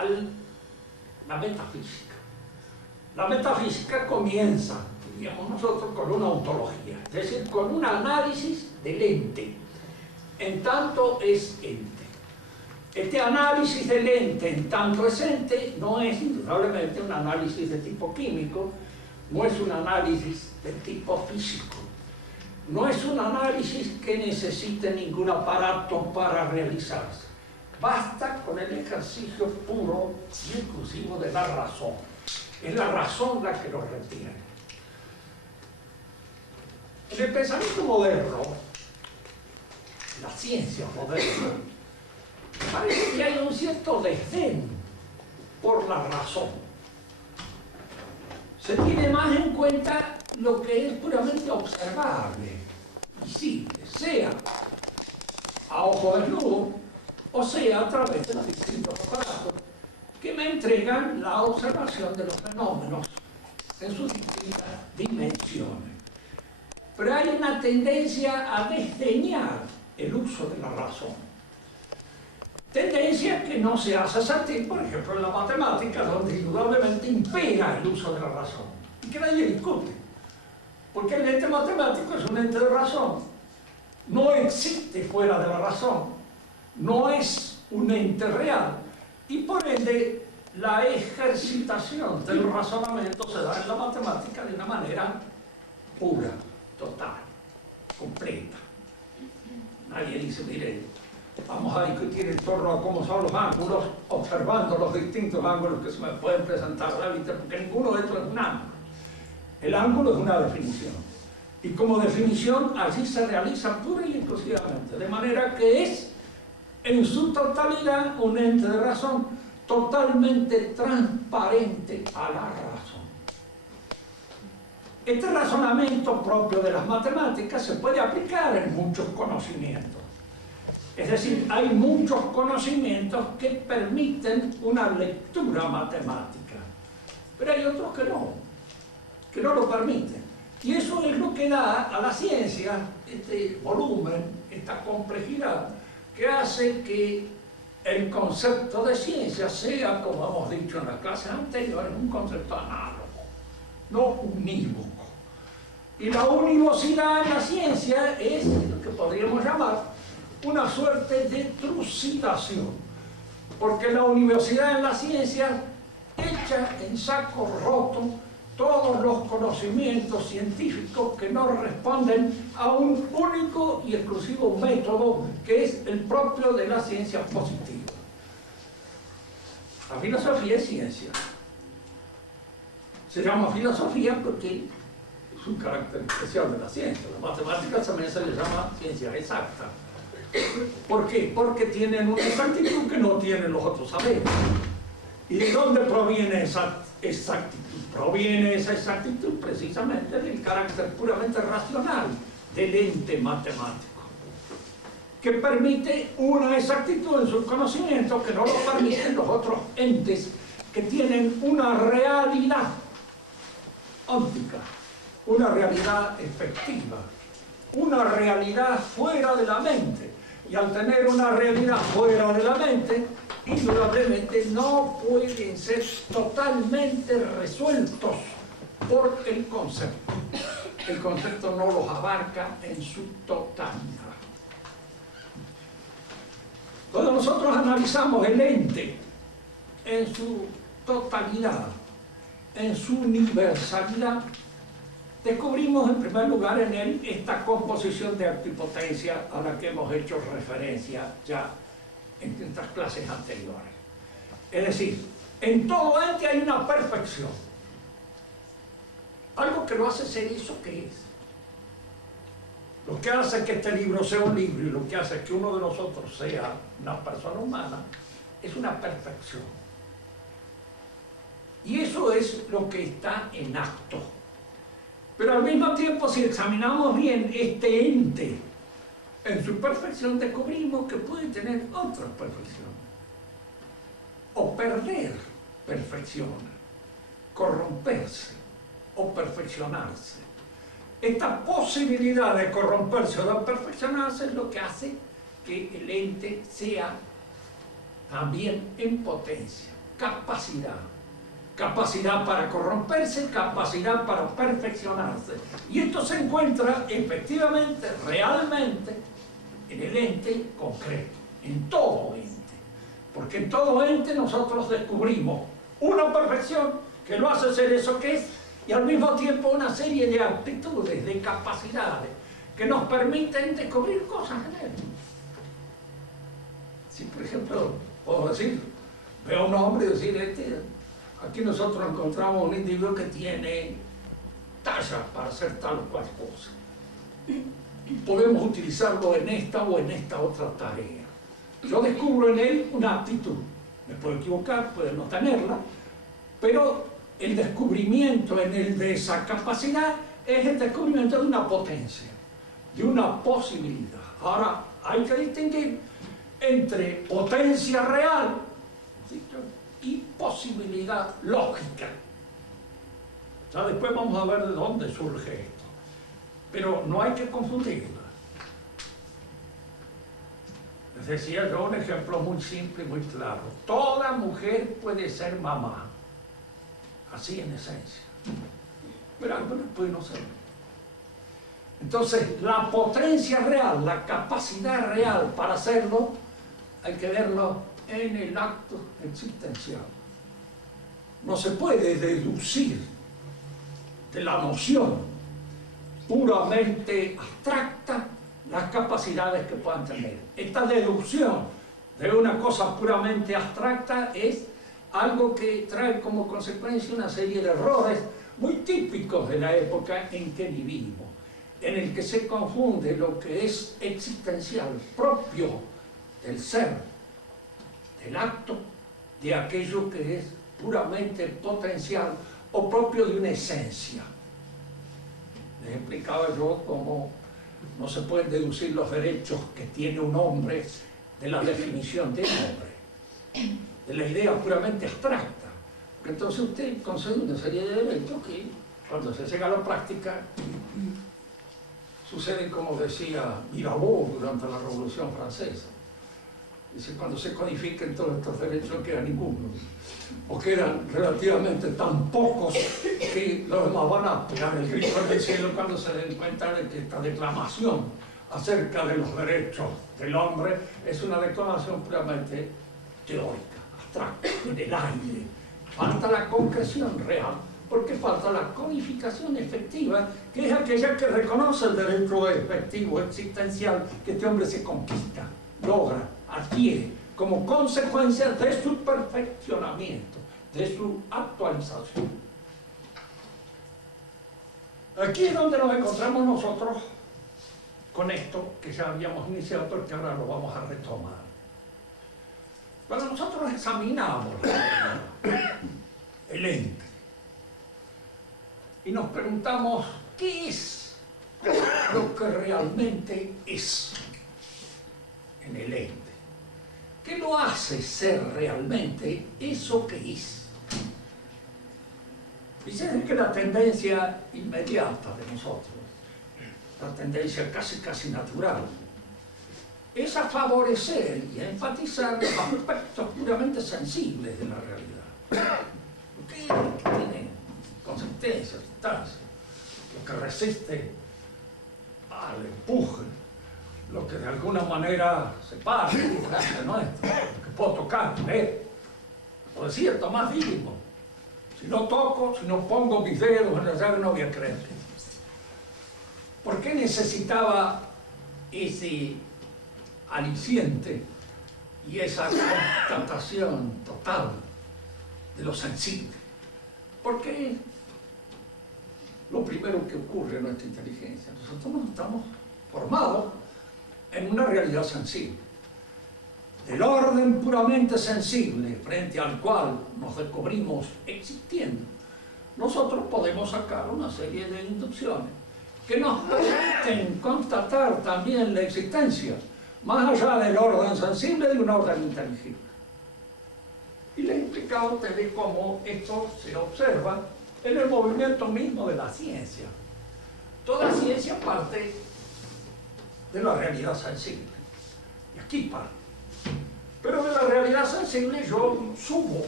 a la metafísica. La metafísica comienza, diríamos nosotros, con una ontología, es decir, con un análisis del ente, en tanto es ente. Este análisis del ente en tanto es ente no es indudablemente un análisis de tipo químico, no es un análisis de tipo físico, no es un análisis que necesite ningún aparato para realizarse. Basta con el ejercicio puro y exclusivo de la razón. Es la razón la que lo retiene. En el pensamiento moderno, la ciencia moderna, parece que hay un cierto desdén por la razón. Se tiene más en cuenta lo que es puramente observable, visible, sea a ojo desnudo o sea a través de los distintos aparatos que me entregan la observación de los fenómenos en sus distintas dimensiones. Pero hay una tendencia a desdeñar el uso de la razón. Tendencia que no se hace sentir, por ejemplo, en la matemática, donde indudablemente impera el uso de la razón y que nadie discute. Porque el ente matemático es un ente de razón. No existe fuera de la razón. No es un ente real. Y por ende, la ejercitación del razonamiento se da en la matemática de una manera pura, total, completa. Nadie dice, mire, vamos a discutir en torno a cómo son los ángulos, observando los distintos ángulos que se me pueden presentar a la vista, porque ninguno de estos es un ángulo. El ángulo es una definición. Y como definición, allí se realiza pura y exclusivamente. De manera que es, en su totalidad, un ente de razón totalmente transparente a la razón. Este razonamiento propio de las matemáticas se puede aplicar en muchos conocimientos. Es decir, hay muchos conocimientos que permiten una lectura matemática, pero hay otros que no lo permiten. Y eso es lo que da a la ciencia este volumen, esta complejidad, que hace que el concepto de ciencia sea, como hemos dicho en las clases anteriores, un concepto análogo, no unívoco. Y la univocidad en la ciencia es lo que podríamos llamar una suerte de trucidación, porque la univocidad en la ciencia echa en saco roto todos los conocimientos científicos que no responden a un único y exclusivo método que es el propio de la ciencia positiva. La filosofía es ciencia. Se llama filosofía porque es un carácter especial de la ciencia. La matemática también se le llama ciencia exacta. ¿Por qué? Porque tienen una exactitud que no tienen los otros saberes. ¿Y de dónde proviene esa exactitud? Proviene esa exactitud precisamente del carácter puramente racional del ente matemático, que permite una exactitud en sus conocimientos que no lo permiten los otros entes que tienen una realidad óptica, una realidad efectiva, una realidad fuera de la mente. Y al tener una realidad fuera de la mente, indudablemente no pueden ser totalmente resueltos por el concepto. El concepto no los abarca en su totalidad. Cuando nosotros analizamos el ente en su totalidad, en su universalidad, descubrimos en primer lugar en él esta composición de actipotencia a la que hemos hecho referencia ya en estas clases anteriores. Es decir, en todo ente hay una perfección, algo que lo hace ser eso que es. Lo que hace que este libro sea un libro y lo que hace que uno de nosotros sea una persona humana es una perfección. Y eso es lo que está en acto. Pero al mismo tiempo, si examinamos bien este ente en su perfección, descubrimos que puede tener otras perfecciones. O perder perfección, corromperse o perfeccionarse. Esta posibilidad de corromperse o de perfeccionarse es lo que hace que el ente sea también en potencia, capacidad. Capacidad para corromperse, capacidad para perfeccionarse. Y esto se encuentra efectivamente, realmente, en el ente concreto, en todo ente. Porque en todo ente nosotros descubrimos una perfección que lo hace ser eso que es, y al mismo tiempo una serie de aptitudes, de capacidades, que nos permiten descubrir cosas en él. Si, por ejemplo, puedo decir, veo a un hombre y decir, aquí nosotros encontramos un individuo que tiene talla para hacer tal o cual cosa. Y podemos utilizarlo en esta o en esta otra tarea. Yo descubro en él una aptitud. Me puedo equivocar, puedo no tenerla, pero el descubrimiento en él de esa capacidad es el descubrimiento de una potencia, de una posibilidad. Ahora, hay que distinguir entre potencia real, ¿sí?, y posibilidad lógica. Ya después vamos a ver de dónde surge esto. Pero no hay que confundirla. Les decía yo un ejemplo muy simple y muy claro. Toda mujer puede ser mamá, así en esencia. Pero algunas pueden no serlo. Entonces, la potencia real, la capacidad real para hacerlo, hay que verlo en el acto existencial. No se puede deducir de la noción puramente abstracta las capacidades que puedan tener. Esta deducción de una cosa puramente abstracta es algo que trae como consecuencia una serie de errores muy típicos de la época en que vivimos, en el que se confunde lo que es existencial, propio del ser, del acto, de aquello que es puramente potencial o propio de una esencia. Les explicaba yo cómo no se pueden deducir los derechos que tiene un hombre de la definición de hombre, de la idea puramente abstracta. Porque entonces usted concede una serie de derechos que, cuando se llega a la práctica, suceden como decía Mirabeau durante la Revolución Francesa. Dice, cuando se codifiquen todos estos derechos no queda ninguno, o quedan relativamente tan pocos que los demás van a pegar el grito en el cielo cuando se den cuenta de que esta declamación acerca de los derechos del hombre es una declamación puramente teórica, abstracta, en el aire. Falta la concreción real, porque falta la codificación efectiva, que es aquella que reconoce el derecho efectivo, existencial, que este hombre se conquista, logra, adquiere, como consecuencia de su perfeccionamiento, de su actualización. Aquí es donde nos encontramos nosotros con esto que ya habíamos iniciado, pero que ahora lo vamos a retomar. Cuando nosotros examinamos el ente y nos preguntamos qué es lo que realmente es en el ente, ¿qué lo hace ser realmente eso que es? Dicen que la tendencia inmediata de nosotros, la tendencia casi natural, es a favorecer y a enfatizar los aspectos puramente sensibles de la realidad. Porque tiene consistencia, sustancia, lo que resiste al empuje, lo que de alguna manera se para, nuestro, lo que puedo tocar, ver. O decía Tomás Dídimo, si no toco, si no pongo mis dedos en la llave, no voy a creer. ¿Por qué necesitaba ese aliciente y esa constatación total de lo sensible? Porque lo primero que ocurre en nuestra inteligencia, nosotros no estamos formados en una realidad sensible, del orden puramente sensible frente al cual nos descubrimos existiendo. Nosotros podemos sacar una serie de inducciones que nos permiten constatar también la existencia, más allá del orden sensible, de un orden inteligible. Y les he explicado a ustedes cómo esto se observa en el movimiento mismo de la ciencia. Toda ciencia parte de la realidad sensible. Y aquí parte. Pero de la realidad sensible yo subo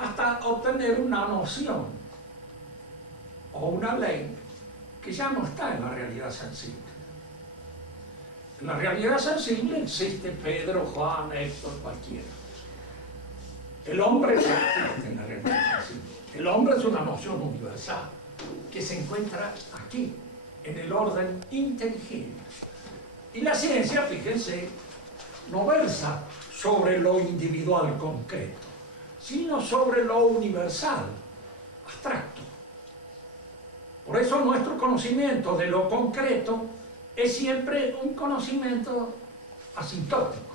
hasta obtener una noción o una ley que ya no está en la realidad sensible. En la realidad sensible existe Pedro, Juan, Héctor, cualquiera. El hombre no existe en la realidad sensible. El hombre es una noción universal que se encuentra aquí, en el orden inteligible. Y la ciencia, fíjense, no versa sobre lo individual concreto, sino sobre lo universal, abstracto. Por eso nuestro conocimiento de lo concreto es siempre un conocimiento asintótico.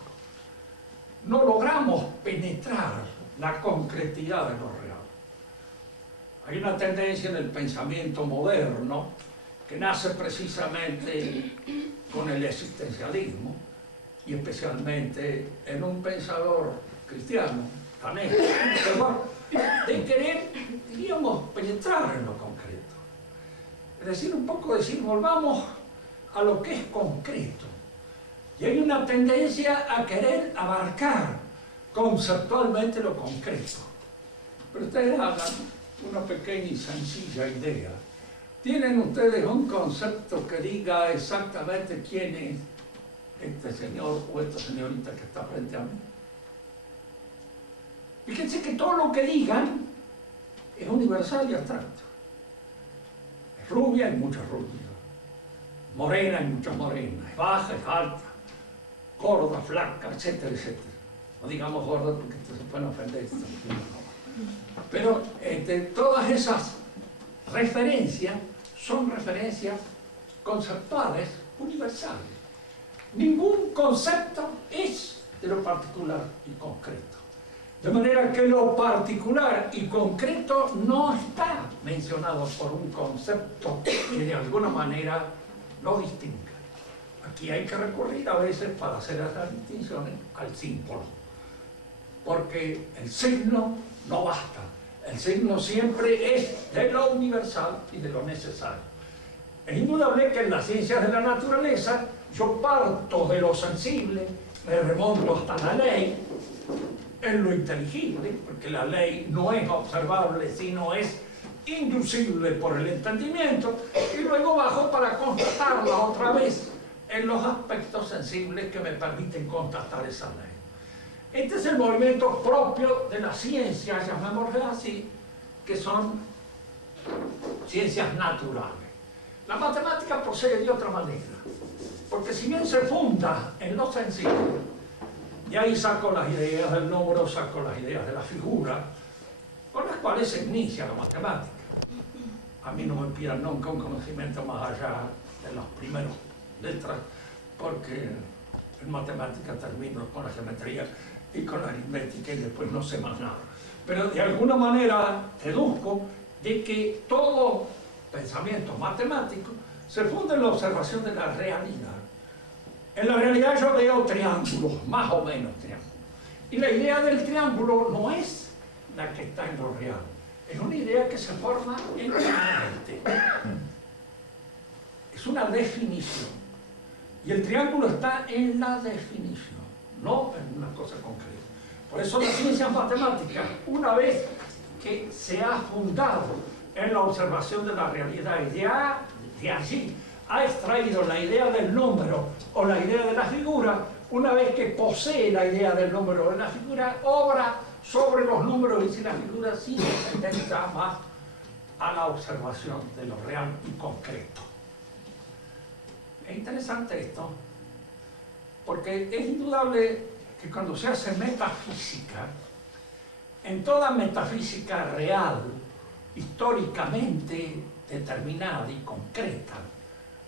No logramos penetrar la concretidad de lo real. Hay una tendencia en el pensamiento moderno que nace precisamente con el existencialismo y especialmente en un pensador cristiano, Taner, de querer, diríamos, penetrar en lo concreto. Es decir, un poco decir, volvamos a lo que es concreto. Y hay una tendencia a querer abarcar conceptualmente lo concreto. Pero ustedes hagan una pequeña y sencilla idea. ¿Tienen ustedes un concepto que diga exactamente quién es este señor o esta señorita que está frente a mí? Fíjense que todo lo que digan es universal y abstracto. Es rubia, hay muchas rubias. Morena, hay muchas morenas. Es baja, es alta. Gorda, flaca, etcétera, etcétera. No digamos gorda porque se pueden ofender. Pero todas esas referencias son referencias conceptuales universales. Ningún concepto es de lo particular y concreto. De manera que lo particular y concreto no está mencionado por un concepto que de alguna manera lo distinga. Aquí hay que recurrir a veces para hacer esas distinciones al símbolo. Porque el signo no basta. El signo siempre es de lo universal y de lo necesario. Es indudable que en las ciencias de la naturaleza yo parto de lo sensible, me remonto hasta la ley, en lo inteligible, porque la ley no es observable, sino es inducible por el entendimiento, y luego bajo para constatarla otra vez en los aspectos sensibles que me permiten constatar esa ley. Este es el movimiento propio de las ciencias, llamémosle así, que son ciencias naturales. La matemática procede de otra manera, porque si bien se funda en lo sensible, y ahí saco las ideas del número, saco las ideas de la figura, con las cuales se inicia la matemática. A mí no me pidan nunca un conocimiento más allá de las primeras letras, porque en matemática termino con la geometría y con la aritmética y después no sé más nada. Pero de alguna manera deduzco de que todo pensamiento matemático se funda en la observación de la realidad. En la realidad yo veo triángulos, más o menos triángulos. Y la idea del triángulo no es la que está en lo real, es una idea que se forma en la mente. Es una definición. Y el triángulo está en la definición, no en una cosa concreta. Por eso las ciencias matemáticas, una vez que se ha fundado en la observación de la realidad y de allí ha extraído la idea del número o la idea de la figura, una vez que posee la idea del número o de la figura, obra sobre los números y la figura sin tendencia más a la observación de lo real y concreto. Es interesante esto, porque es indudable que cuando se hace metafísica, en toda metafísica real, históricamente determinada y concreta,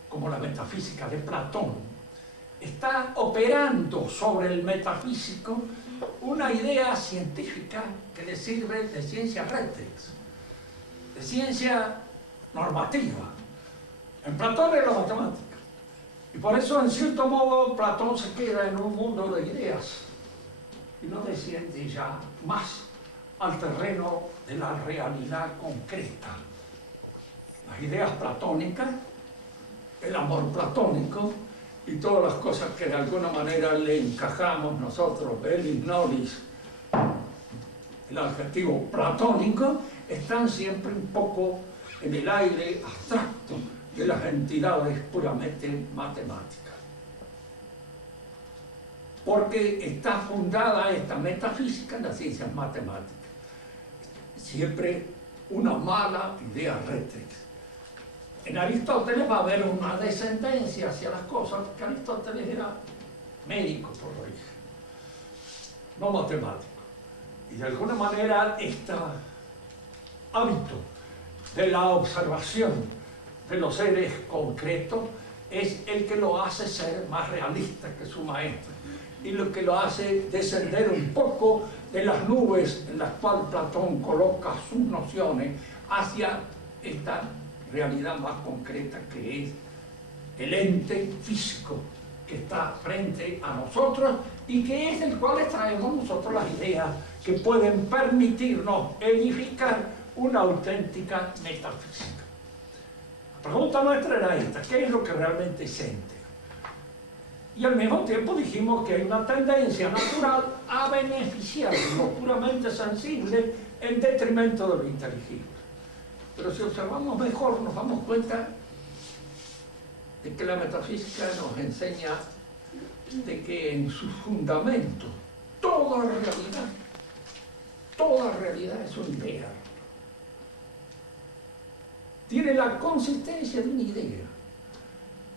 como la metafísica de Platón, está operando sobre el metafísico una idea científica que le sirve de ciencia rectrix, de ciencia normativa. En Platón es la matemática. Y por eso, en cierto modo, Platón se queda en un mundo de ideas y no desciende ya más al terreno de la realidad concreta. Las ideas platónicas, el amor platónico y todas las cosas que de alguna manera le encajamos nosotros, Belis Nolis, el adjetivo platónico, están siempre un poco en el aire abstracto de las entidades puramente matemáticas. Porque está fundada esta metafísica en las ciencias matemáticas. Siempre una mala idea rétrix. En Aristóteles va a haber una descendencia hacia las cosas, porque Aristóteles era médico por origen, no matemático. Y de alguna manera este hábito de la observación de los seres concretos es el que lo hace ser más realista que su maestro y lo que lo hace descender un poco de las nubes en las cuales Platón coloca sus nociones hacia esta realidad más concreta que es el ente físico que está frente a nosotros y que es del cual extraemos nosotros las ideas que pueden permitirnos edificar una auténtica metafísica. La pregunta nuestra era esta: ¿qué es lo que realmente siente? Y al mismo tiempo dijimos que hay una tendencia natural a beneficiar lo puramente sensible en detrimento de lo inteligible. Pero si observamos mejor nos damos cuenta de que la metafísica nos enseña de que en su fundamento toda realidad es una idea. Tiene la consistencia de una idea.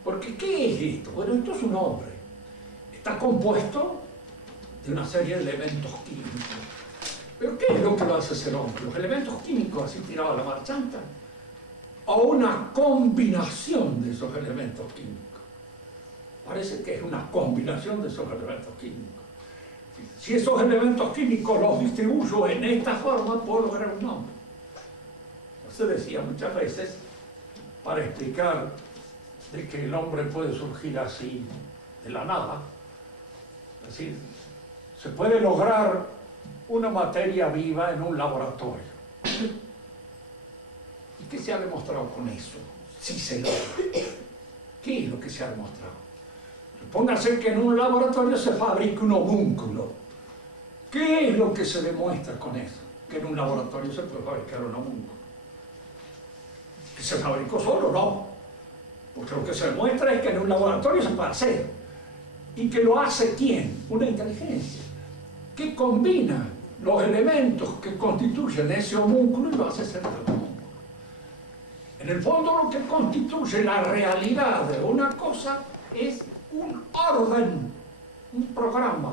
Porque ¿qué es esto? Bueno, esto es un hombre. Está compuesto de una serie de elementos químicos. ¿Pero qué es lo que lo hace ser hombre? ¿Los elementos químicos así tirados a la marchanta? ¿O una combinación de esos elementos químicos? Parece que es una combinación de esos elementos químicos. Si esos elementos químicos los distribuyo en esta forma, puedo lograr un nombre. Se decía muchas veces, para explicar de que el hombre puede surgir así de la nada, es decir, se puede lograr una materia viva en un laboratorio. ¿Y qué se ha demostrado con eso? Si se logra. ¿Qué es lo que se ha demostrado? Supóngase que en un laboratorio se fabrica un homúnculo. ¿Qué es lo que se demuestra con eso? Que en un laboratorio se puede fabricar un homúnculo. ¿Que se fabricó solo? No. Porque lo que se demuestra es que en un laboratorio se puede hacer. ¿Y que lo hace quién? Una inteligencia que combina los elementos que constituyen ese homúnculo y lo hace ser el homúnculo. En el fondo lo que constituye la realidad de una cosa es un orden, un programa,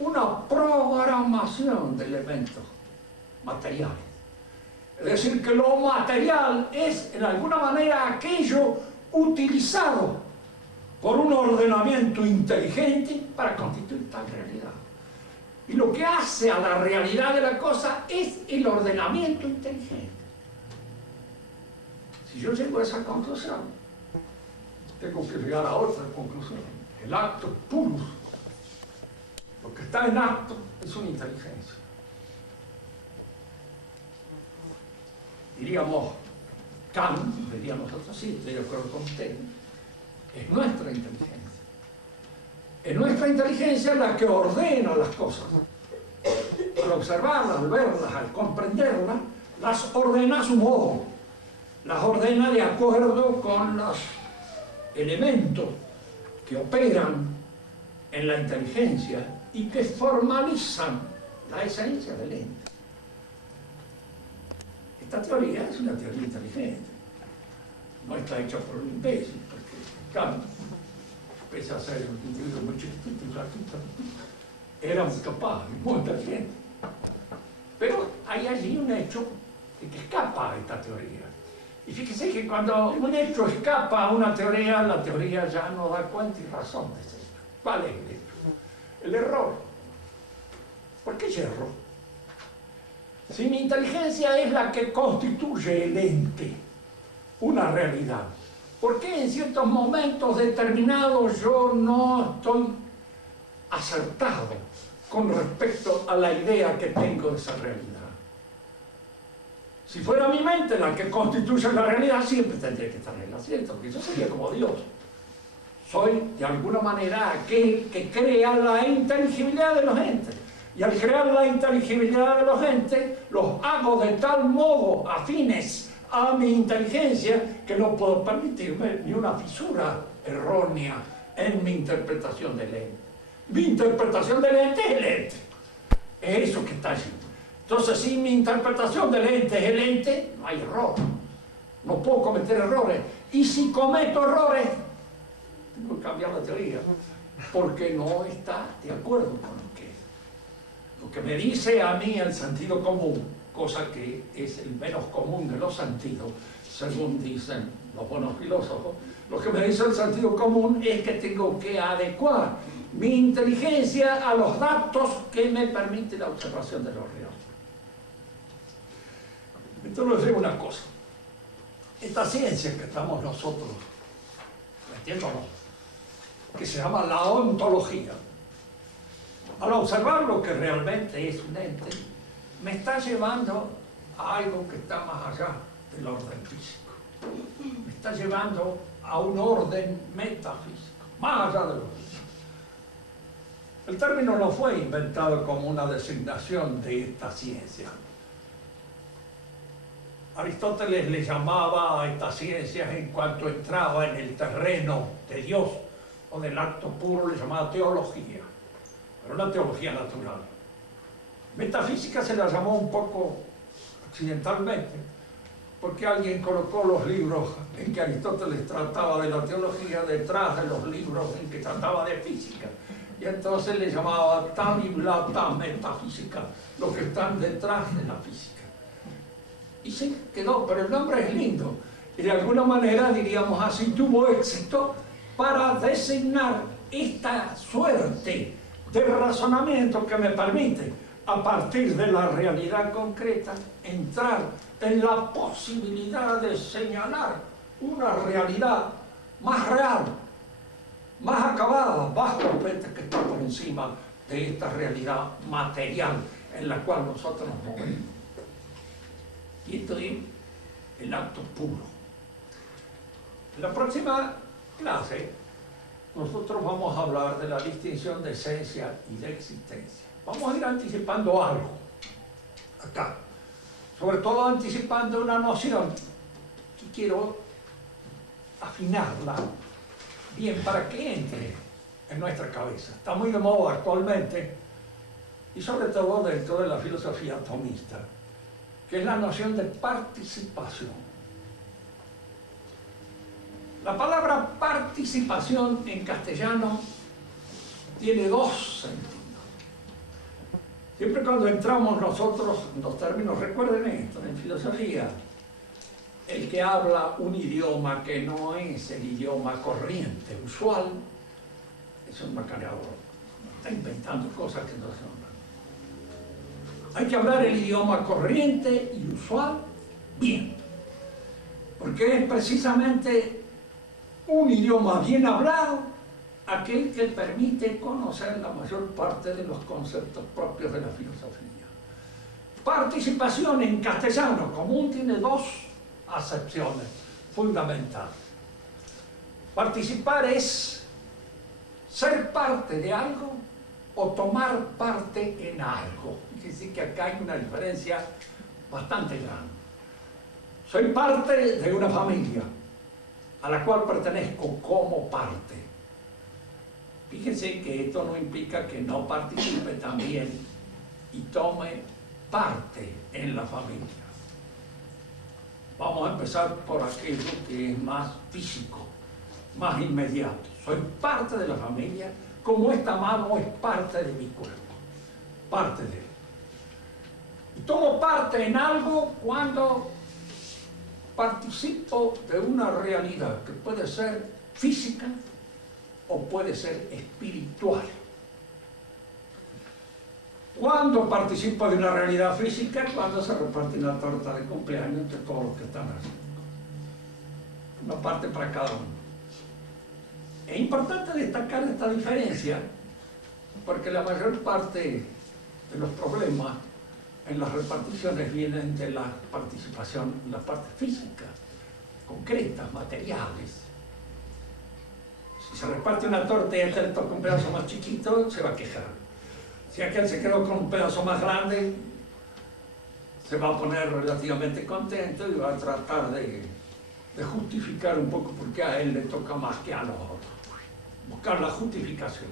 una programación de elementos materiales. Es decir, que lo material es en alguna manera aquello utilizado por un ordenamiento inteligente para constituir tal realidad. Y lo que hace a la realidad de la cosa es el ordenamiento inteligente. Si yo llego a esa conclusión, tengo que llegar a otra conclusión. El acto puro, lo que está en acto, es una inteligencia. Diríamos, Kant, diríamos nosotros, sí, estoy de acuerdo con usted, es nuestra inteligencia. Es nuestra inteligencia la que ordena las cosas. Al observarlas, al verlas, al comprenderlas, las ordena a su modo. Las ordena de acuerdo con los elementos que operan en la inteligencia y que formalizan la esencia del ente. Esta teoría es una teoría inteligente. No está hecha por un imbécil, porque Kant, pese a ser un individuo muy chiquitito y flaquito, era muy capaz, muy inteligente. Pero hay allí un hecho que escapa a esta teoría. Y fíjese que cuando un hecho escapa a una teoría, la teoría ya no da cuenta y razón de ese hecho. ¿Cuál es el hecho? El error. ¿Por qué es error? Si mi inteligencia es la que constituye el ente, una realidad, ¿por qué en ciertos momentos determinados yo no estoy acertado con respecto a la idea que tengo de esa realidad? Si fuera mi mente la que constituye la realidad, siempre tendría que estar en el acierto, porque yo sería como Dios. Soy, de alguna manera, aquel que crea la inteligibilidad de los entes. Y al crear la inteligibilidad de los entes, los hago de tal modo afines a mi inteligencia que no puedo permitirme ni una fisura errónea en mi interpretación del ente. Mi interpretación del ente es el ente. Es eso que está allí. Entonces, si mi interpretación del ente es el ente, no hay error. No puedo cometer errores. Y si cometo errores, tengo que cambiar la teoría, porque no está de acuerdo con lo que me dice a mí el sentido común, cosa que es el menos común de los sentidos, según dicen los buenos filósofos. Lo que me dice el sentido común es que tengo que adecuar mi inteligencia a los datos que me permite la observación de lo real. Entonces les digo una cosa. Esta ciencia que estamos nosotros metiéndonos, que se llama la ontología, al observar lo que realmente es un ente, me está llevando a algo que está más allá del orden físico. Me está llevando a un orden metafísico, más allá de lo físico. El término no fue inventado como una designación de esta ciencia. Aristóteles le llamaba a estas ciencias en cuanto entraba en el terreno de Dios o del acto puro, le llamaba teología, pero una teología natural. Metafísica se la llamó un poco accidentalmente, porque alguien colocó los libros en que Aristóteles trataba de la teología detrás de los libros en que trataba de física. Y entonces le llamaba ta metafísica, los que están detrás de la física. Y se quedó, pero el nombre es lindo. Y de alguna manera, diríamos así, tuvo éxito para designar esta suerte de razonamiento que me permite, a partir de la realidad concreta, entrar en la posibilidad de señalar una realidad más real, más acabada, más completa, que está por encima de esta realidad material en la cual nosotros nos movemos. Y esto es el acto puro. En la próxima clase nosotros vamos a hablar de la distinción de esencia y de existencia. Vamos a ir anticipando algo acá, sobre todo anticipando una noción que quiero afinarla bien para que entre en nuestra cabeza. Está muy de moda actualmente, y sobre todo dentro de la filosofía atomista, que es la noción de participación. La palabra participación en castellano tiene dos sentidos. Siempre cuando entramos nosotros en los términos, recuerden esto, en filosofía, el que habla un idioma que no es el idioma corriente, usual, es un macaneador. Está inventando cosas que no son. Hay que hablar el idioma corriente y usual bien, porque es precisamente un idioma bien hablado aquel que permite conocer la mayor parte de los conceptos propios de la filosofía. Participación en castellano común tiene dos acepciones fundamentales. Participar es ser parte de algo o tomar parte en algo. Es decir, que acá hay una diferencia bastante grande. Soy parte de una familia a la cual pertenezco como parte. Fíjense que esto no implica que no participe también y tome parte en la familia. Vamos a empezar por aquello que es más físico, más inmediato. Soy parte de la familia, como esta mano es parte de mi cuerpo, parte de él. Y tomo parte en algo cuando participo de una realidad que puede ser física o puede ser espiritual. Cuando participo de una realidad física, cuando se reparte una torta de cumpleaños entre todos los que están haciendo. Una parte para cada uno. Es importante destacar esta diferencia porque la mayor parte de los problemas en las reparticiones vienen de la participación en la parte física, concretas, materiales. Si se reparte una torta y él le toca un pedazo más chiquito, se va a quejar. Si aquel se quedó con un pedazo más grande, se va a poner relativamente contento y va a tratar de justificar un poco por qué a él le toca más que a los otros. Buscar la justificación.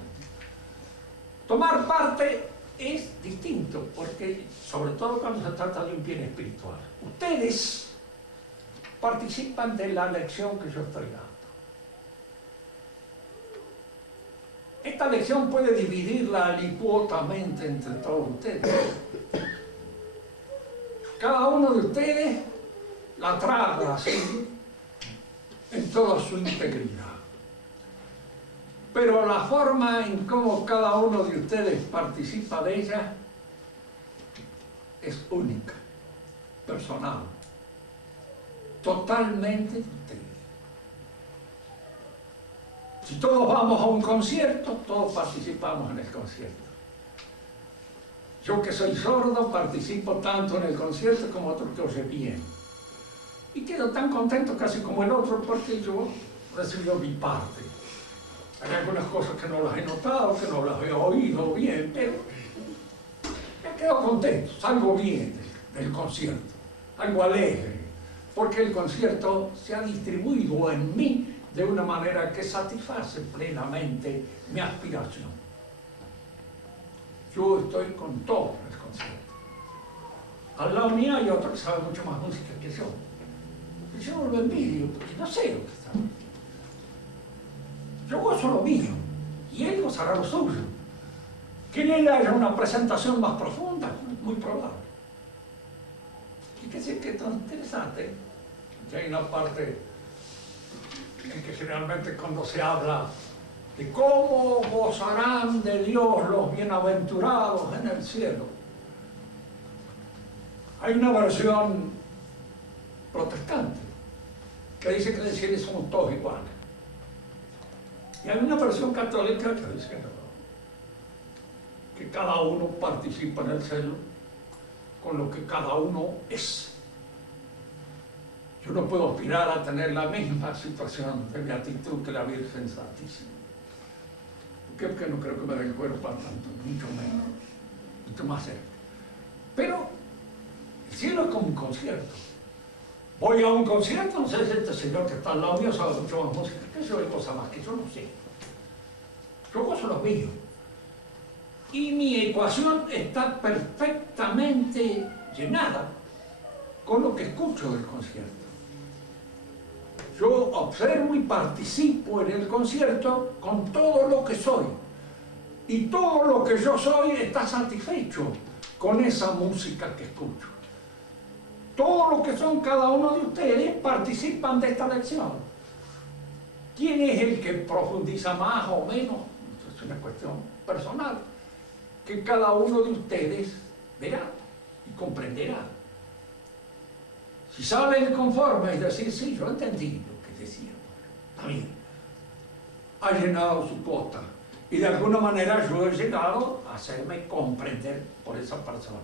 Tomar parte es distinto, porque sobre todo cuando se trata de un bien espiritual. Ustedes participan de la lección que yo estoy dando. Esta lección puede dividirla alicuotamente entre todos ustedes. Cada uno de ustedes la traga así, en toda su integridad. Pero la forma en cómo cada uno de ustedes participa de ella es única, personal, totalmente de ustedes. Si todos vamos a un concierto, todos participamos en el concierto. Yo que soy sordo participo tanto en el concierto como otro que oye bien. Y quedo tan contento casi como el otro porque yo recibí mi parte. Hay algunas cosas que no las he notado, que no las he oído bien, pero me quedo contento, salgo bien del concierto, algo alegre, porque el concierto se ha distribuido en mí de una manera que satisface plenamente mi aspiración. Yo estoy con todo en el concierto. Al lado mío hay otro que sabe mucho más música que yo. Y yo no lo envidio, porque no sé lo que está. Yo gozo lo mío, y él gozará lo suyo. Que en él haya una presentación más profunda, muy probable. Fíjense que es tan interesante, que hay una parte en que generalmente cuando se habla de cómo gozarán de Dios los bienaventurados en el cielo, hay una versión protestante que dice que en el cielo somos todos iguales. Y hay una versión católica que dice que cada uno participa en el cielo con lo que cada uno es. Yo no puedo aspirar a tener la misma situación de beatitud que la Virgen Santísima. Porque no creo que me den cuero para tanto, mucho menos, mucho más cerca. Pero el cielo es como un concierto. Voy a un concierto, no sé si este señor que está al lado mío sabe mucho más música que yo, hay cosas más que yo no sé. Yo gozo lo mío. Y mi ecuación está perfectamente llenada con lo que escucho del concierto. Yo observo y participo en el concierto con todo lo que soy. Y todo lo que yo soy está satisfecho con esa música que escucho. Todo lo que son cada uno de ustedes participan de esta lección. ¿Quién es el que profundiza más o menos? Es una cuestión personal, que cada uno de ustedes verá y comprenderá. Si sale conforme, es decir, sí, yo entendí lo que decía, está bien, ha llenado su cuota, y de alguna manera yo he llegado a hacerme comprender por esa persona.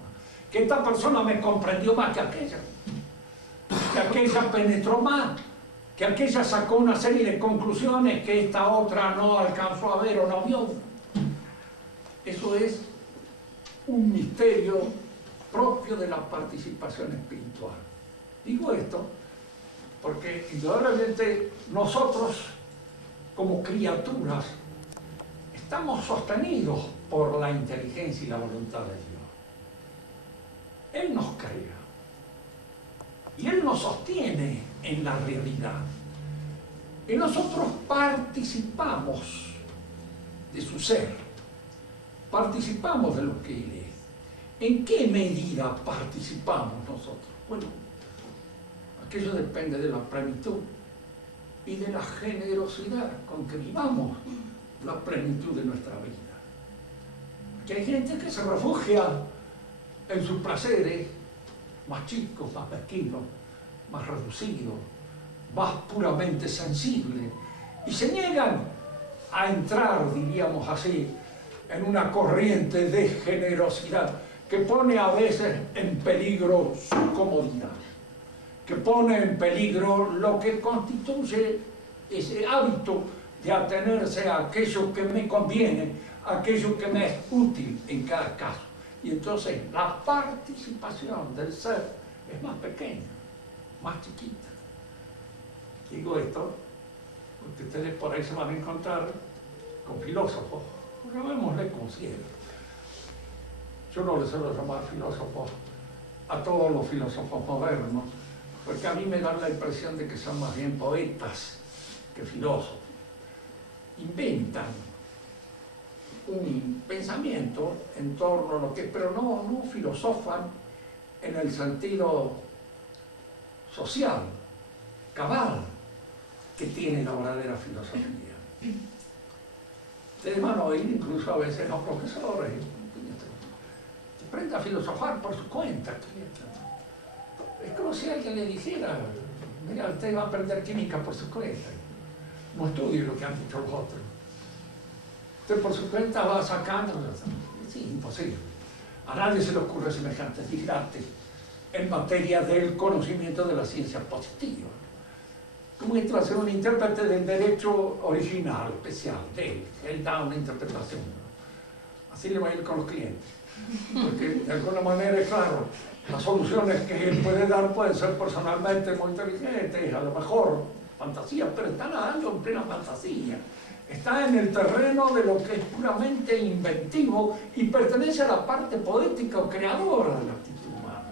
Que esta persona me comprendió más que aquella penetró más, que aquella sacó una serie de conclusiones que esta otra no alcanzó a ver o no vio. Eso es un misterio propio de la participación espiritual. Digo esto porque indudablemente nosotros, como criaturas, estamos sostenidos por la inteligencia y la voluntad de Dios. Él nos crea y Él nos sostiene en la realidad. Y nosotros participamos de su ser, participamos de lo que Él es. ¿En qué medida participamos nosotros? Bueno, aquello depende de la plenitud y de la generosidad con que vivamos la plenitud de nuestra vida. Porque hay gente que se refugia en sus placeres más chicos, más mezquinos, más reducidos, más puramente sensibles, y se niegan a entrar, diríamos así, en una corriente de generosidad que pone a veces en peligro su comodidad, que pone en peligro lo que constituye ese hábito de atenerse a aquello que me conviene, aquello que me es útil en cada caso. Y entonces la participación del ser es más pequeña, más chiquita. Digo esto porque ustedes por ahí se van a encontrar con filósofos, llamémosle como ciegos. Yo no les suelo llamar filósofos a todos los filósofos modernos, porque a mí me da la impresión de que son más bien poetas que filósofos. Inventan un pensamiento en torno a lo que, pero no filosofan en el sentido social, cabal, que tiene la verdadera filosofía. Ustedes van a oír incluso a veces los profesores, que aprenda a filosofar por su cuenta. Es como si alguien le dijera, mira, usted va a aprender química por su cuenta. No estudie lo que han dicho los otros. Usted por su cuenta va sacando. Sí, imposible. A nadie se le ocurre semejante disparate en materia del conocimiento de la ciencia positiva. ¿Cómo entra a ser un intérprete del derecho original, especial, de él? Él da una interpretación. Así le va a ir con los clientes. Porque de alguna manera, claro, las soluciones que él puede dar pueden ser personalmente muy inteligentes, a lo mejor fantasía, pero está nadando en plena fantasía. Está en el terreno de lo que es puramente inventivo y pertenece a la parte poética o creadora de la actitud humana.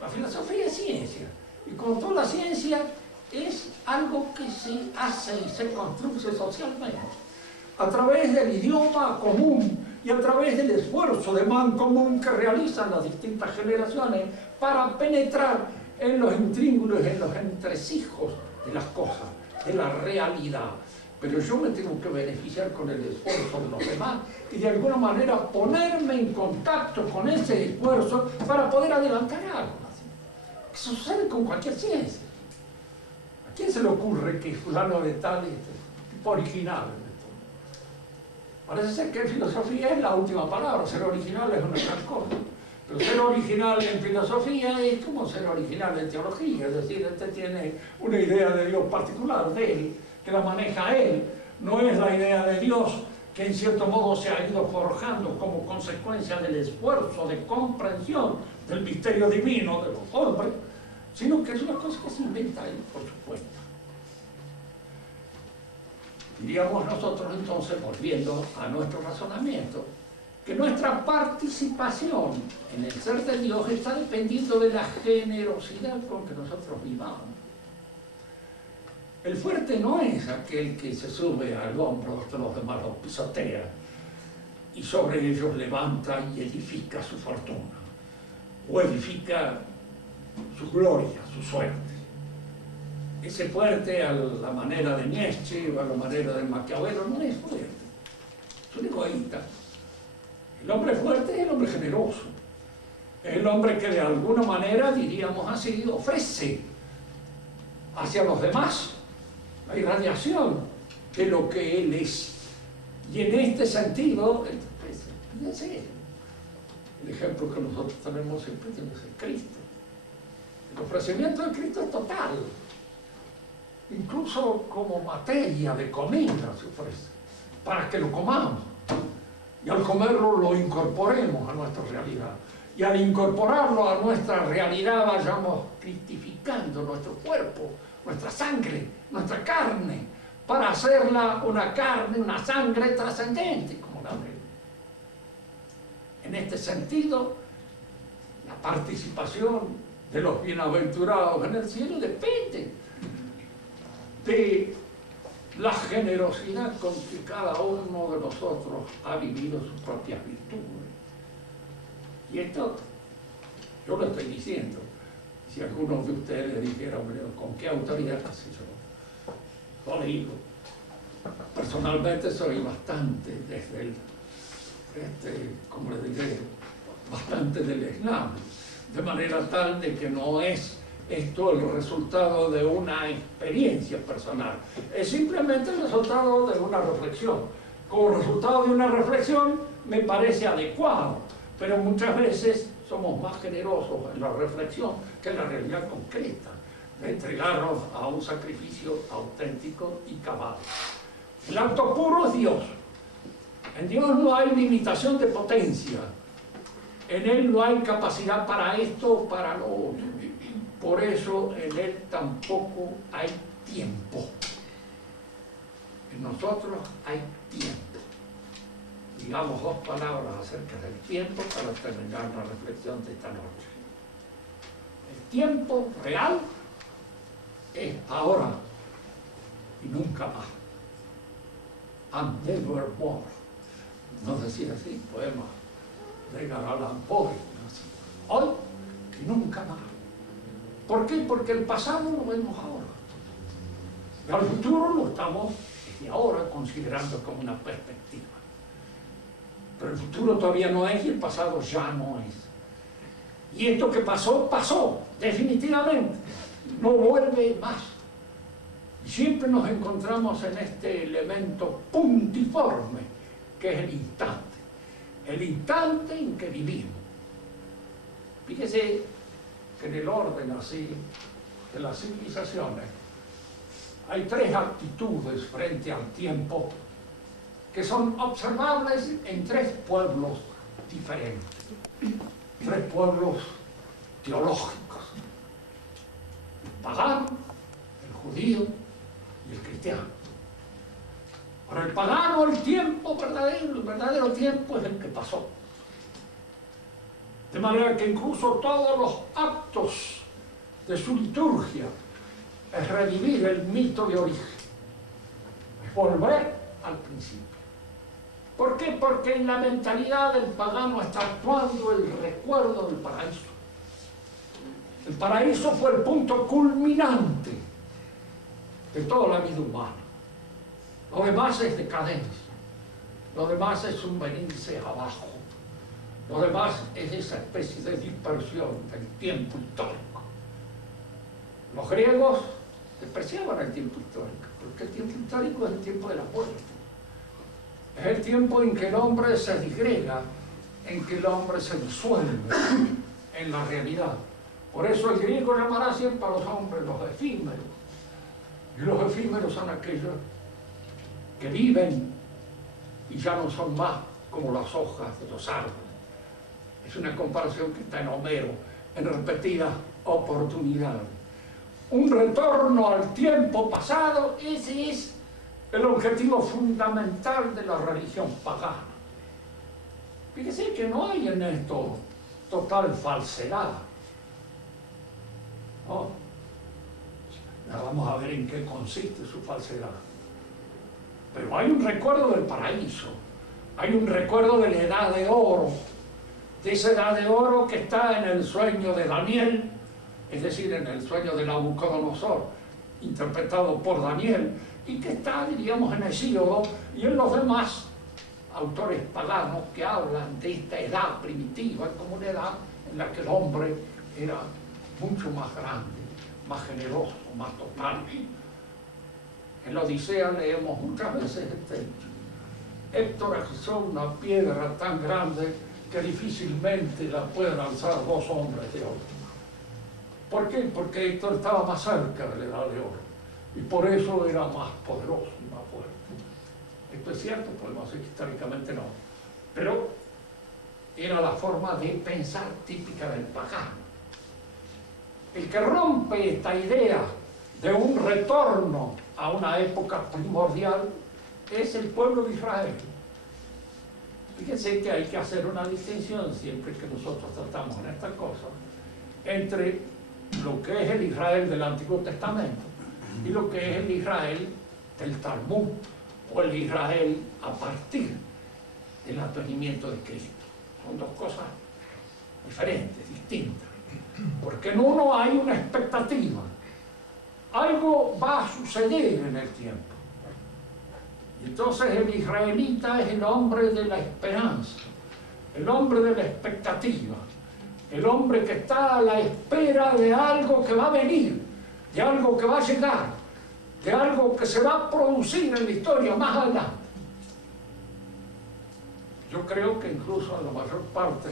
La filosofía es ciencia, y como toda la ciencia, es algo que se hace y se construye socialmente, a través del idioma común y a través del esfuerzo de mancomun que realizan las distintas generaciones para penetrar en los intríngulos, en los entresijos de las cosas, de la realidad. Pero yo me tengo que beneficiar con el esfuerzo de los demás y de alguna manera ponerme en contacto con ese esfuerzo para poder adelantar algo. Eso sucede con cualquier ciencia. ¿A quién se le ocurre que fulano de tal es tipo original? Parece ser que filosofía es la última palabra, ser original es una gran cosa. Pero ser original en filosofía es como ser original en teología, es decir, este tiene una idea de Dios particular de él, que la maneja él, no es la idea de Dios que en cierto modo se ha ido forjando como consecuencia del esfuerzo de comprensión del misterio divino de los hombres, sino que es una cosa que se inventa él por su cuenta. Diríamos nosotros entonces, volviendo a nuestro razonamiento, que nuestra participación en el ser de Dios está dependiendo de la generosidad con que nosotros vivamos. El fuerte no es aquel que se sube al hombro de los demás, los pisotea y sobre ellos levanta y edifica su fortuna o edifica su gloria, su suerte. Ese fuerte a la manera de Nietzsche o a la manera de Maquiavelo no es fuerte, es un egoísta. El hombre fuerte es el hombre generoso, es el hombre que de alguna manera, diríamos así, ofrece hacia los demás la irradiación de lo que él es. Y en este sentido, fíjense, el ejemplo que nosotros tenemos siempre es Cristo. El ofrecimiento de Cristo es total. Incluso como materia de comida se ofrece, para que lo comamos. Y al comerlo lo incorporemos a nuestra realidad. Y al incorporarlo a nuestra realidad vayamos cristificando nuestro cuerpo, nuestra sangre, nuestra carne, para hacerla una carne, una sangre trascendente, como la de él. En este sentido, la participación de los bienaventurados en el cielo depende de la generosidad con que cada uno de nosotros ha vivido sus propias virtudes. Y esto, yo lo estoy diciendo. Si alguno de ustedes le dijera, ¿con qué autoridad? Así yo lo digo. Personalmente soy bastante desde el, como le diré, bastante deleznable, de manera tal de que no es esto el resultado de una experiencia personal, es simplemente el resultado de una reflexión. Como resultado de una reflexión me parece adecuado, pero muchas veces somos más generosos en la reflexión que en la realidad concreta, de entregarnos a un sacrificio auténtico y cabal. El acto puro es Dios. En Dios no hay limitación de potencia. En Él no hay capacidad para esto o para lo otro. Por eso en Él tampoco hay tiempo. En nosotros hay tiempo. Digamos dos palabras acerca del tiempo para terminar la reflexión de esta noche. El tiempo real es ahora y nunca más. And nevermore. No decía así, poema de Edgar Allan Poe. Hoy y nunca más. ¿Por qué? Porque el pasado lo vemos ahora. Y al futuro lo estamos desde ahora considerando como una perspectiva. Pero el futuro todavía no es y el pasado ya no es. Y esto que pasó, pasó, definitivamente. No vuelve más. Y siempre nos encontramos en este elemento puntiforme, que es el instante. El instante en que vivimos. Fíjese que en el orden así de las civilizaciones hay tres actitudes frente al tiempo que son observables en tres pueblos diferentes. Tres pueblos teológicos. El pagano, el judío y el cristiano. Para el pagano el tiempo verdadero, el verdadero tiempo es el que pasó. De manera que incluso todos los actos de su liturgia es revivir el mito de origen, es volver al principio. ¿Por qué? Porque en la mentalidad del pagano está actuando el recuerdo del paraíso. El paraíso fue el punto culminante de toda la vida humana. Lo demás es decadencia, lo demás es un venirse abajo, lo demás es esa especie de dispersión del tiempo histórico. Los griegos despreciaban el tiempo histórico, porque el tiempo histórico es el tiempo de la muerte. Es el tiempo en que el hombre se disgrega, en que el hombre se disuelve en la realidad. Por eso el griego llamará siempre a los hombres los efímeros. Y los efímeros son aquellos que viven y ya no son más como las hojas de los árboles. Es una comparación que está en Homero, en repetidas oportunidades. Un retorno al tiempo pasado, ese es el objetivo fundamental de la religión pagana. Fíjese que no hay en esto total falsedad. ¿No? Vamos a ver en qué consiste su falsedad. Pero hay un recuerdo del paraíso, hay un recuerdo de la edad de oro, de esa edad de oro que está en el sueño de Daniel, es decir, en el sueño de Nabucodonosor, interpretado por Daniel, y que está, diríamos, en Hesíodo y en los demás autores paganos que hablan de esta edad primitiva como una edad en la que el hombre era mucho más grande, más generoso, más total. En la Odisea leemos muchas veces este hecho. Héctor alzó una piedra tan grande que difícilmente la pueden alzar dos hombres de oro. ¿Por qué? Porque Héctor estaba más cerca de la edad de oro y por eso era más poderoso y más fuerte. Esto es cierto, podemos decir que históricamente no, pero era la forma de pensar típica del pagano. El que rompe esta idea de un retorno a una época primordial es el pueblo de Israel. Fíjense que hay que hacer una distinción siempre que nosotros tratamos en esta cosa entre lo que es el Israel del Antiguo Testamento y lo que es el Israel del Talmud o el Israel a partir del advenimiento de Cristo. Son dos cosas diferentes, distintas, porque en uno hay una expectativa. Algo va a suceder en el tiempo. Y entonces el israelita es el hombre de la esperanza, el hombre de la expectativa, el hombre que está a la espera de algo que va a venir, de algo que va a llegar, de algo que se va a producir en la historia más adelante. Yo creo que incluso en la mayor parte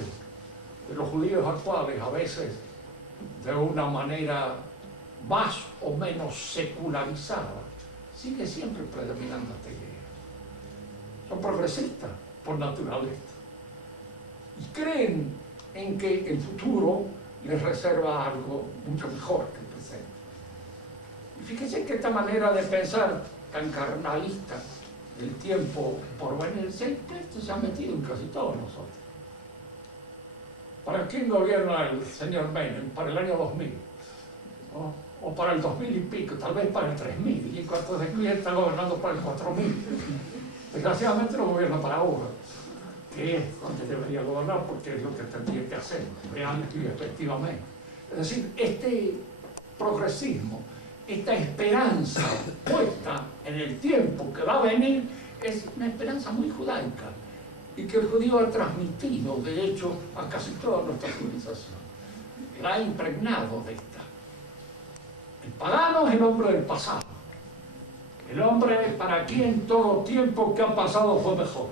de los judíos actuales, a veces de una manera más o menos secularizada, sigue siempre predominando esta idea. Son progresistas, por naturaleza. Y creen en que el futuro les reserva algo mucho mejor que el presente. Y fíjense que esta manera de pensar tan carnalista del tiempo por venir se ha metido en casi todos nosotros. ¿Para quién gobierna el señor Menem? Para el año 2000, ¿no? O para el 2000 y pico, tal vez para el 3000, y en cuanto descuide está gobernando para el 4000. Desgraciadamente no gobierna para ahora, que es donde debería gobernar, porque es lo que tendría que hacer, realmente y efectivamente. Es decir, este progresismo, esta esperanza puesta en el tiempo que va a venir, es una esperanza muy judaica, y que el judío ha transmitido, de hecho, a casi toda nuestra civilización. La ha impregnado de esta. El pagano es el hombre del pasado. El hombre para quien todo tiempo que ha pasado fue mejor.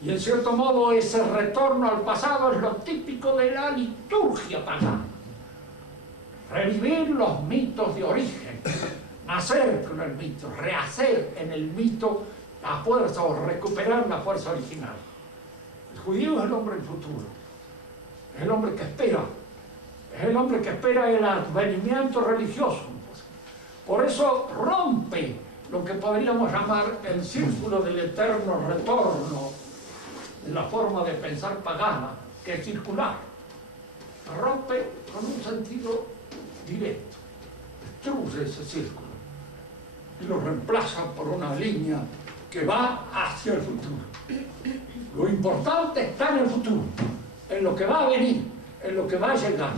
Y en cierto modo ese retorno al pasado es lo típico de la liturgia pagana. Revivir los mitos de origen, nacer con el mito, rehacer en el mito la fuerza o recuperar la fuerza original. El judío es el hombre del futuro, es el hombre que espera, es el hombre que espera el advenimiento religioso. Por eso rompe lo que podríamos llamar el círculo del eterno retorno de la forma de pensar pagana, que es circular. Rompe con un sentido directo, destruye ese círculo y lo reemplaza por una línea que va hacia el futuro. Lo importante está en el futuro, en lo que va a venir, en lo que va a llegar.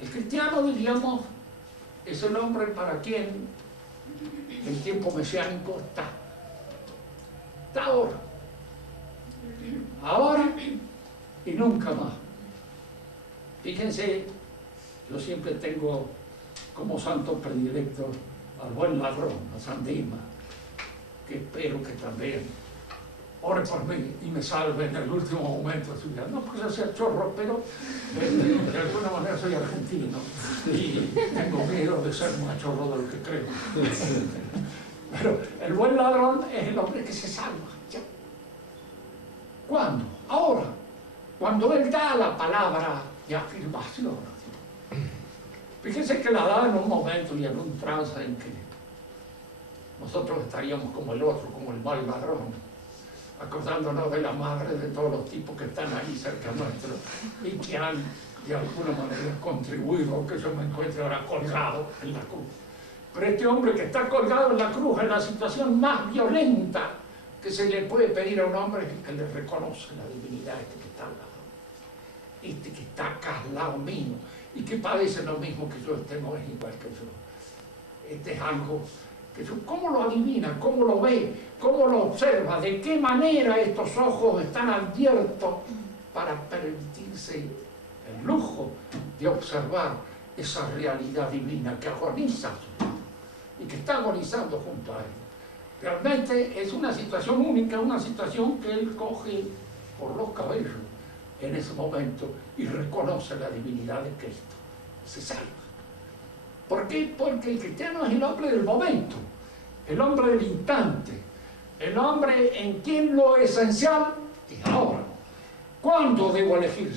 El cristiano, diríamos, es el hombre para quien el tiempo mesiánico está. Está ahora. Ahora y nunca más. Fíjense, yo siempre tengo como santo predilecto al buen ladrón, a San Dimas, que espero que también ore por mí y me salve en el último momento de su vida. No porque yo sea chorro, pero de alguna manera soy argentino y tengo miedo de ser más chorro de lo que creo. Pero el buen ladrón es el hombre que se salva. ¿Ya? ¿Cuándo? Ahora, cuando él da la palabra de afirmación. Fíjense que la da en un momento y en un trance en que nosotros estaríamos como el otro, como el mal ladrón, acordándonos de la madre de todos los tipos que están ahí cerca nuestro y que han de alguna manera contribuido a que yo me encuentre ahora colgado en la cruz. Pero este hombre que está colgado en la cruz es la situación más violenta que se le puede pedir a un hombre que le reconoce la divinidad, este que está al lado, este que está acá al lado mío y que padece lo mismo que yo, este no es igual que yo. Este es algo que yo, ¿cómo lo adivina? ¿Cómo lo ve? ¿Cómo lo observa? ¿De qué manera estos ojos están abiertos para permitirse el lujo de observar esa realidad divina que agoniza y que está agonizando junto a él? Realmente es una situación única, una situación que él coge por los cabellos en ese momento y reconoce la divinidad de Cristo. Se salva. ¿Por qué? Porque el cristiano es el hombre del momento, el hombre del instante, el hombre en quien lo esencial es ahora. ¿Cuándo debo elegir?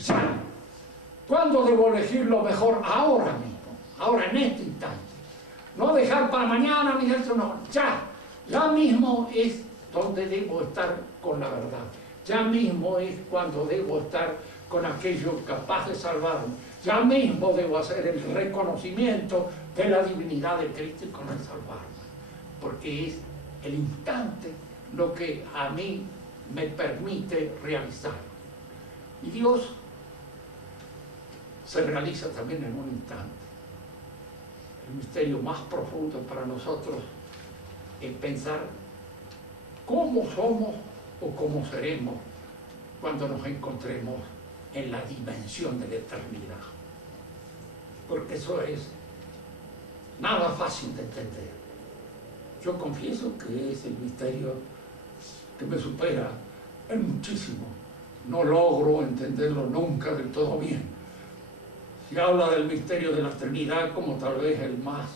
¿Cuándo debo elegir lo mejor? Ahora mismo, ahora en este instante. No dejar para mañana ni dentro, no, ya mismo es donde debo estar con la verdad. Ya mismo es cuando debo estar con aquello capaz de salvarme. Ya mismo debo hacer el reconocimiento de la divinidad de Cristo y con el salvarme. Porque es el instante lo que a mí me permite realizar. Y Dios se realiza también en un instante. El misterio más profundo para nosotros es pensar cómo somos o cómo seremos cuando nos encontremos en la dimensión de la eternidad. Porque eso es nada fácil de entender. Yo confieso que es el misterio que me supera en muchísimo. No logro entenderlo nunca del todo bien. Se habla del misterio de la eternidad como tal vez el más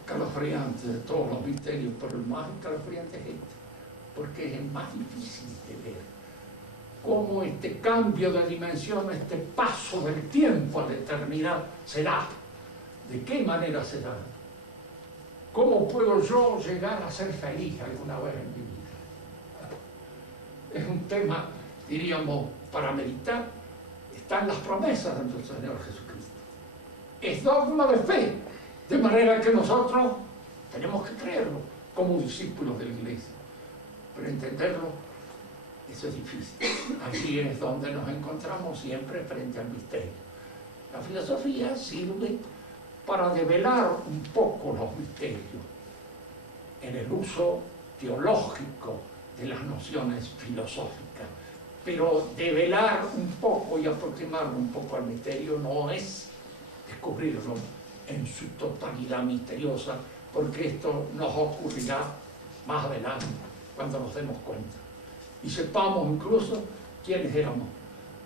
escalofriante de todos los misterios, pero el más escalofriante es este. porque es más difícil de ver cómo este cambio de dimensión, este paso del tiempo a la eternidad será. ¿De qué manera será? ¿Cómo puedo yo llegar a ser feliz alguna vez en mi vida? Es un tema, diríamos, para meditar. Están las promesas de nuestro Señor Jesucristo. Es dogma de fe, de manera que nosotros tenemos que creerlo como discípulos de la Iglesia. Pero entenderlo, eso es difícil. Allí es donde nos encontramos siempre frente al misterio. La filosofía sirve para develar un poco los misterios en el uso teológico de las nociones filosóficas. Pero develar un poco y aproximarlo un poco al misterio no es descubrirlo en su totalidad misteriosa, porque esto nos ocurrirá más adelante, cuando nos demos cuenta. Y sepamos incluso quiénes éramos,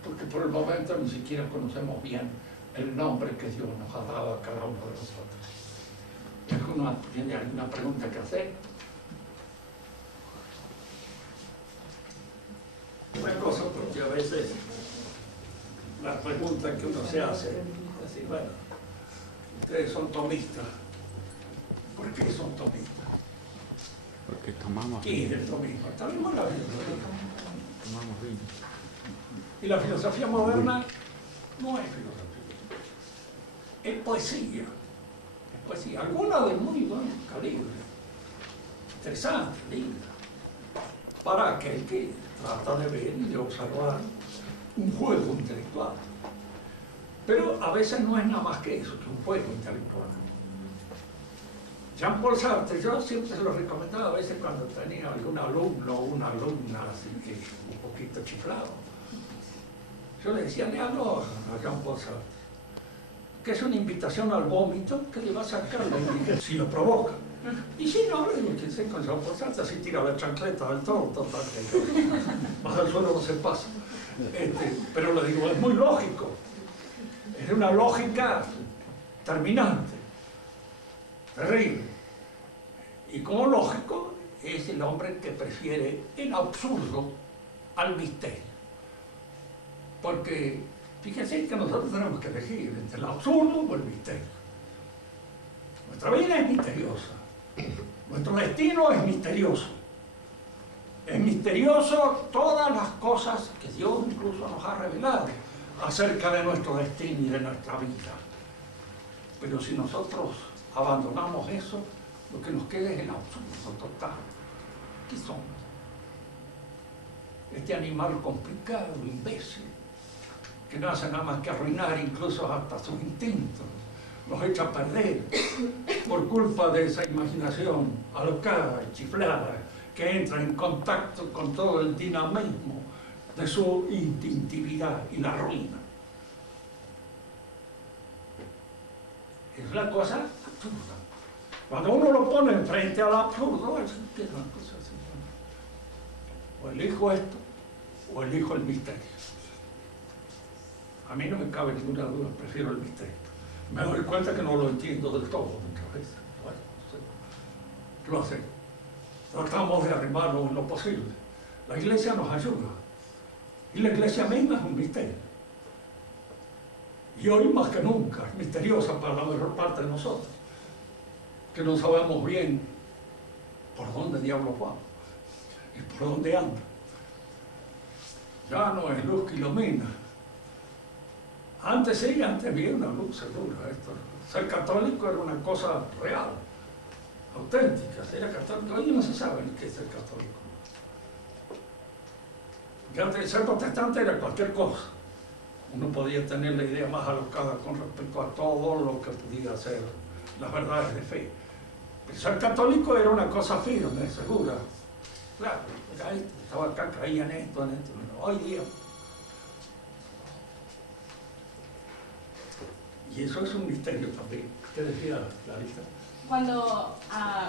porque por el momento ni siquiera conocemos bien el nombre que Dios nos ha dado a cada uno de nosotros. ¿Alguno tiene alguna pregunta que hacer? Una cosa, porque a veces la pregunta que uno se hace es decir, bueno, ustedes son tomistas. ¿Por qué son tomistas? Porque tomamos ¿Qué es el tomismo? Tomamos la filosofía. tomamos vino. Y la filosofía moderna no es filosofía, es poesía. Es poesía, alguna de muy buen calibre, interesante, linda, para aquel que trata de ver y de observar un juego intelectual. Pero a veces no es nada más que eso, que un juego intelectual. Jean-Paul Sartre, yo siempre se lo recomendaba a veces cuando tenía algún alumno o una alumna así que un poquito chiflado. Yo le decía, léalo a Jean-Paul Sartre, que es una invitación al vómito que le va a sacar la indigencia, si lo provoca. Y si no, le digo, que sé con Jean-Paul Sartre, así tira la chancleta del todo, total, más al suelo no se pasa. Pero le digo, es muy lógico, es una lógica terminante, terrible. Y como lógico, es el hombre que prefiere el absurdo al misterio. Porque fíjense que nosotros tenemos que elegir entre el absurdo o el misterio. Nuestra vida es misteriosa, nuestro destino es misterioso. Es misterioso todas las cosas que Dios incluso nos ha revelado acerca de nuestro destino y de nuestra vida. Pero si nosotros abandonamos eso, lo que nos queda es el absurdo total. ¿Qué somos? Este animal complicado, imbécil, que no hace nada más que arruinar incluso hasta sus instintos, los echa a perder por culpa de esa imaginación alocada y chiflada que entra en contacto con todo el dinamismo de su instintividad y la arruina. Es la cosa absurda. Cuando uno lo pone enfrente al absurdo, es una cosa así. O elijo esto, o elijo el misterio. A mí no me cabe ninguna duda, prefiero el misterio. Me doy cuenta que no lo entiendo del todo muchas veces. Bueno, ¿qué lo hacemos? Tratamos de arrimarnos en lo posible. La Iglesia nos ayuda. Y la Iglesia misma es un misterio. Y hoy más que nunca es misteriosa para la mayor parte de nosotros, que no sabemos bien por dónde diablos vamos y por dónde anda. Ya no es luz que ilumina. Antes sí, antes había una luz segura. Ser católico era una cosa real, auténtica. Ser católico, hoy no se sabe ni qué es ser católico. Y antes de ser protestante era cualquier cosa. Uno podía tener la idea más alocada con respecto a todo lo que pudiera ser las verdades de fe. Pero ser católico era una cosa firme, segura. Claro, ahí estaba acá, creía en esto, en esto. Hoy día. Y eso es un misterio también. ¿Qué decía Clarisa? Cuando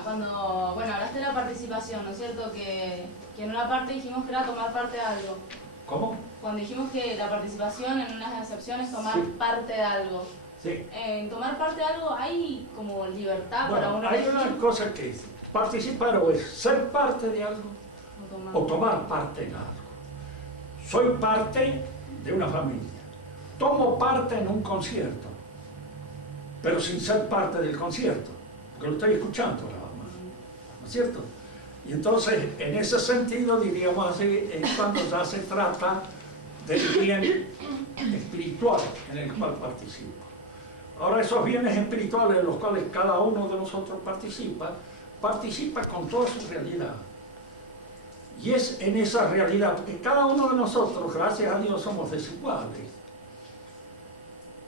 bueno, hablaste de la participación, ¿no es cierto? Que en una parte dijimos que era tomar parte de algo. ¿Cómo? Cuando dijimos que la participación en unas acepciones es tomar Sí. parte de algo. Sí. En tomar parte de algo hay como libertad para Bueno, uno hay elegir. una cosa que es participar o es ser parte de algo, O o tomar parte en algo. Soy parte de una familia. Tomo parte en un concierto, pero sin ser parte del concierto, porque lo estoy escuchando nada más, ¿no es cierto? Y entonces, en ese sentido, diríamos así, es cuando ya se trata del bien espiritual en el cual participo. Ahora, esos bienes espirituales en los cuales cada uno de nosotros participa con toda su realidad. Y es en esa realidad, porque cada uno de nosotros, gracias a Dios, somos desiguales.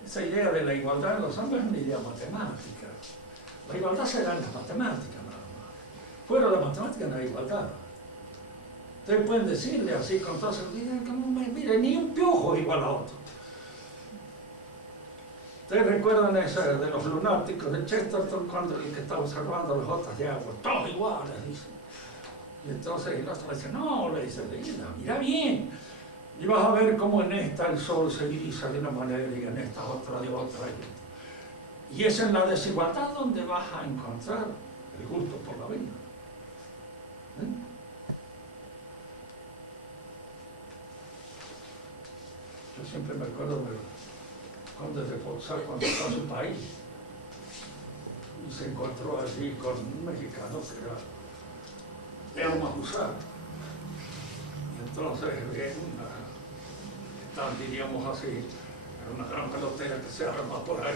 Esa idea de la igualdad en los hombres es una idea matemática. La igualdad se da en las matemáticas nada más. Fuera de la matemática no hay igualdad. Ustedes pueden decirle así con toda seguridad, mire, ni un piojo es igual a otro. Ustedes recuerdan esa de los lunáticos de Chesterton cuando el que estaba observando las gotas de agua, todos iguales, dice. Y entonces el otro le dice, no, le dice, mira bien. Y vas a ver cómo en esta el sol se divisa de una manera y en esta otra de otra. Y es en la desigualdad donde vas a encontrar el gusto por la vida. Yo siempre me acuerdo de Conde de Foxá cuando fue a su país y se encontró allí con un mexicano que era un acusado. Y entonces diríamos así, una gran pelotera que se arma por ahí,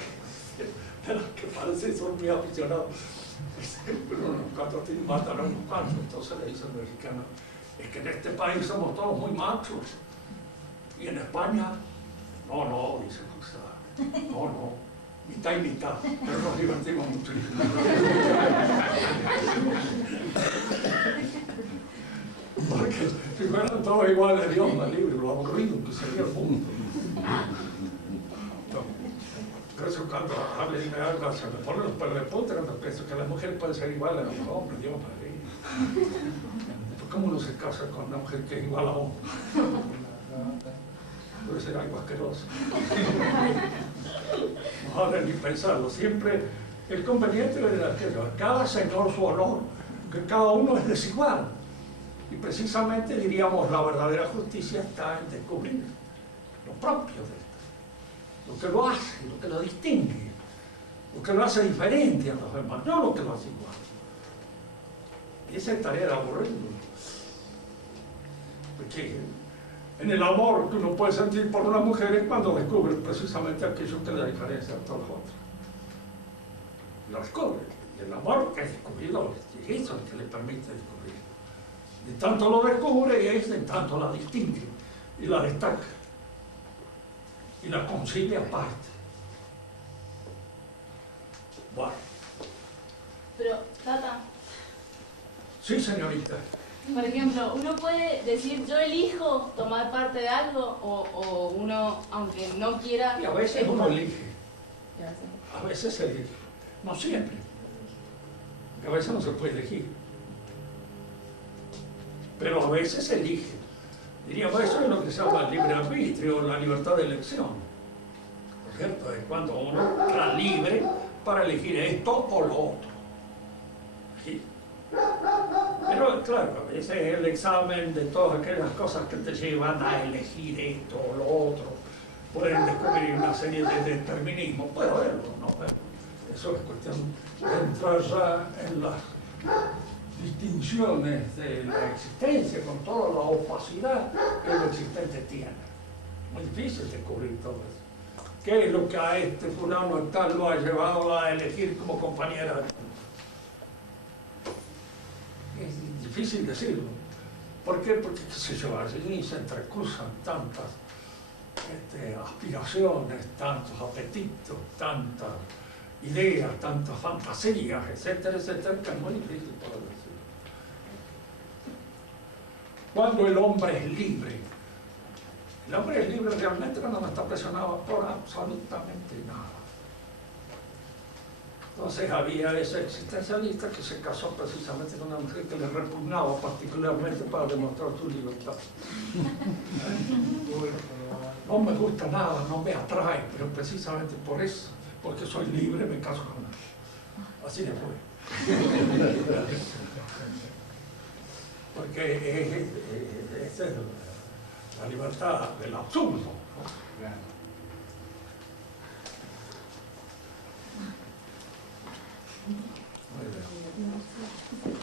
de las que parece son muy aficionados. Unos cuantos matan a unos cuantos, entonces le dice el mexicano, es que en este país somos todos muy machos, y en España, no, dice Foxá, no, mitad y mitad, pero nos divertimos mucho. Porque si fueran todos iguales, Dios me libre, lo aburrido que sería el mundo. Por eso cuando hablen de algo, se me ponen los pelos de punta cuando pienso que las mujeres pueden ser iguales a los hombres, Dios me libre. ¿Cómo uno se casa con una mujer que es igual a hombre? Puede ser algo asqueroso. No habrá ni pensarlo. Siempre el conveniente es que a cada señor su honor, que cada uno es desigual. Y precisamente diríamos la verdadera justicia está en descubrir lo propio de esto, lo que lo hace, lo que lo distingue, lo que lo hace diferente a los demás, no lo que lo hace igual. Y esa es tarea de aburrido. Porque en el amor que uno puede sentir por una mujer es cuando descubre precisamente aquello que la diferencia de todos los otros. Lo descubre. Y el amor es descubridor, y eso es lo que le permite descubrir. De tanto lo descubre y es de tanto la distingue y la destaca y la concibe aparte. Bueno. Pero, Tata. Sí, señorita. Por ejemplo, uno puede decir, yo elijo tomar parte de algo, o uno, aunque no quiera... Y a veces uno elige. A veces se elige. No siempre. A veces no se puede elegir. Pero a veces se elige. Diríamos, eso es lo que se llama el libre arbitrio, la libertad de elección. ¿No es cierto? Es cuando uno está libre para elegir esto o lo otro. Sí. Pero claro, ese es el examen de todas aquellas cosas que te llevan a elegir esto o lo otro. Pueden descubrir una serie de determinismos, puede haberlo, ¿no? Eso es cuestión de entrar ya en las distinciones de la existencia con toda la opacidad que lo existente tiene. Muy difícil descubrir todo eso. ¿Qué es lo que a este fulano tal lo ha llevado a elegir como compañera? Es difícil decirlo. ¿Por qué? Porque, qué sé yo, allí se entrecruzan tantas aspiraciones, tantos apetitos, tantas ideas, tantas fantasías, etcétera, etcétera, que es muy difícil poder decirlo. Cuando el hombre es libre, el hombre es libre realmente cuando no está presionado por absolutamente nada. Entonces había ese existencialista que se casó precisamente con una mujer que le repugnaba particularmente para demostrar su libertad. No me gusta nada, no me atrae, pero precisamente por eso, porque soy libre, me caso con ella. Así le fue. porque es la libertad del absurdo, ¿no? Muy bien.